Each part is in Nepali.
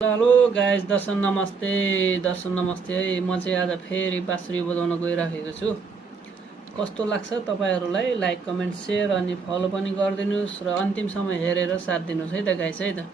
हेलो गाइज, दर्शन नमस्ते है। म चाहिँ आज फेरि बाँसुरी बजाउन गइराखेको छु। कस्तो लाग्छ तपाईँहरूलाई? लाइक कमेन्ट सेयर अनि फलो पनि गरिदिनुहोस् र अन्तिमसम्म हेरेर साथ दिनुहोस् है त गाइज है त।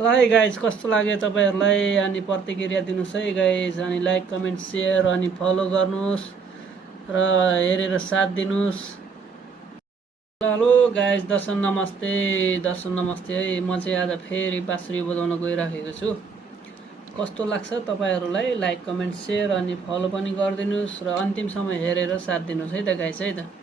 ल है गाइज, कस्तो लाग्यो तपाईँहरूलाई? अनि प्रतिक्रिया दिनुहोस् है गाइज। अनि लाइक कमेन्ट सेयर अनि फलो गर्नुहोस् र हेरेर साथ दिनुहोस्। हेलो गाइज, दर्शन नमस्ते है। म चाहिँ आज फेरि बाँसुरी बजाउन गइराखेको छु। कस्तो लाग्छ तपाईँहरूलाई? लाइक कमेन्ट सेयर अनि फलो पनि गरिदिनुहोस् र अन्तिमसम्म हेरेर साथ दिनुहोस् है त गाइज है त।